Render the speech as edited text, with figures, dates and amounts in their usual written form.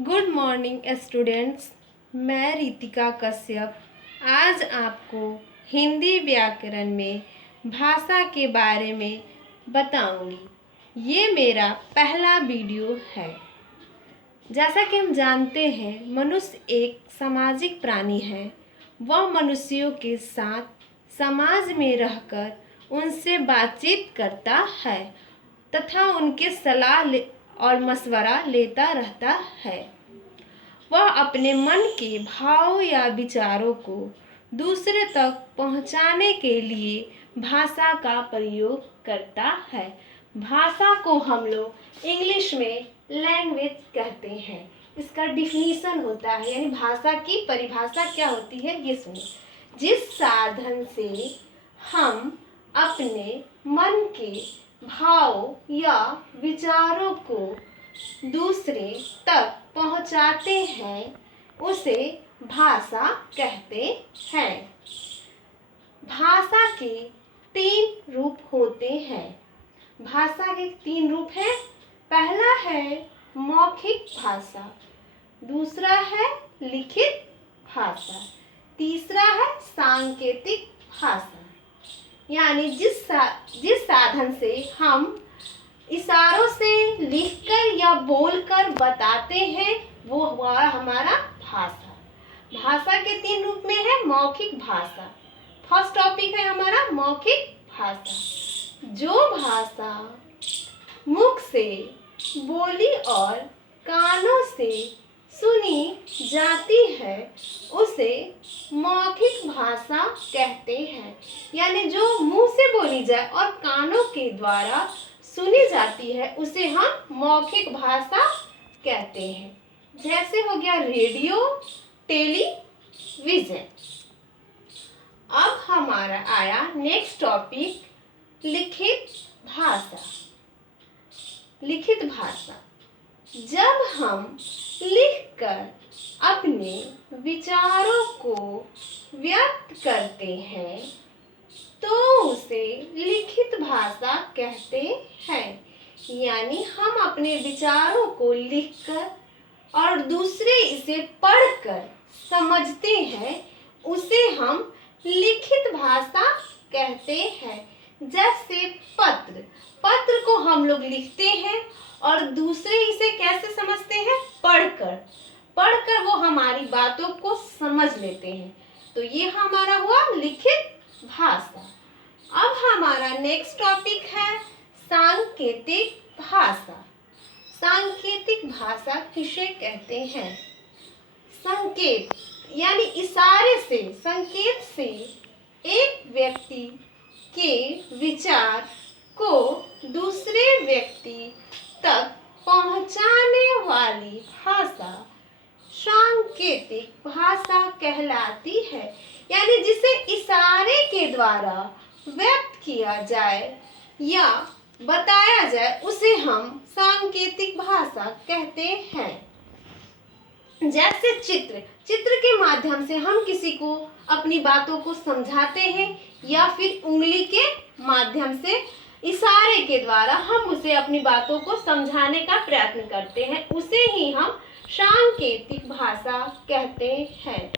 Good morning students. मैं रितिका कश्यप आज आपको हिंदी व्याकरण में भाषा के बारे में बताऊंगी। ये मेरा पहला वीडियो है। जैसा कि हम जानते हैं, मनुष्य एक सामाजिक प्राणी है। वह मनुष्यों के साथ समाज में रहकर उनसे बातचीत करता है तथा उनके सलाह और मशवरा लेता रहता है। वह अपने मन के भाव या विचारों को दूसरे तक पहुंचाने के लिए भाषा का प्रयोग करता है। भाषा को हम लोग इंग्लिश में लैंग्वेज कहते हैं। इसका डिफिनीशन होता है, यानी भाषा की परिभाषा क्या होती है, ये सुनिए। जिस साधन से हम अपने मन के भाव या विचारों को दूसरे तक पहुंचाते हैं उसे भाषा कहते हैं। भाषा के 3 रूप होते हैं। भाषा के 3 रूप हैं। पहला है मौखिक भाषा, दूसरा है लिखित भाषा, तीसरा है सांकेतिक भाषा। यानी जिस साधन से हम इशारों से लिखकर या बोलकर बताते हैं वो हुआ हमारा भाषा। भाषा के 3 रूप में है मौखिक भाषा। फर्स्ट टॉपिक है हमारा मौखिक भाषा। जो भाषा मुख से बोली और कानों से सुनी जाती है उसे मौखिक भाषा कहते हैं। यानी जो मुंह से बोली जाए और कानों के द्वारा सुनी जाती है उसे हम मौखिक भाषा कहते हैं। जैसे हो गया रेडियो, टेलीविजन। अब हमारा आया नेक्स्ट टॉपिक लिखित भाषा। लिखित भाषा जब हम लिखकर अपने विचारों को व्यक्त करते हैं तो उसे लिखित भाषा कहते हैं। यानी हम अपने विचारों को लिखकर और दूसरे इसे पढ़कर समझते हैं उसे हम लिखित भाषा कहते हैं। जैसे पत्र को हम लोग लिखते हैं और दूसरे इसे कैसे समझते हैं, पढ़कर वो हमारी बातों को समझ लेते हैं। तो ये हमारा हुआ लिखित भाषा। अब हमारा नेक्स्ट टॉपिक है सांकेतिक भाषा। सांकेतिक भाषा किसे कहते हैं? संकेत यानी इशारे से, संकेत से एक व्यक्ति के विचार को दूसरे व्यक्ति तक पहुंचाने वाली भाषा सांकेतिक भाषा कहलाती है। यानी जिसे इशारे के द्वारा व्यक्त किया जाए या बताया जाए उसे हम सांकेतिक भाषा कहते हैं। जैसे चित्र के माध्यम से हम किसी को अपनी बातों को समझाते हैं या फिर उंगली के माध्यम से इशारे के द्वारा हम उसे अपनी बातों को समझाने का प्रयत्न करते हैं, उसे ही हम सांकेतिक भाषा कहते हैं।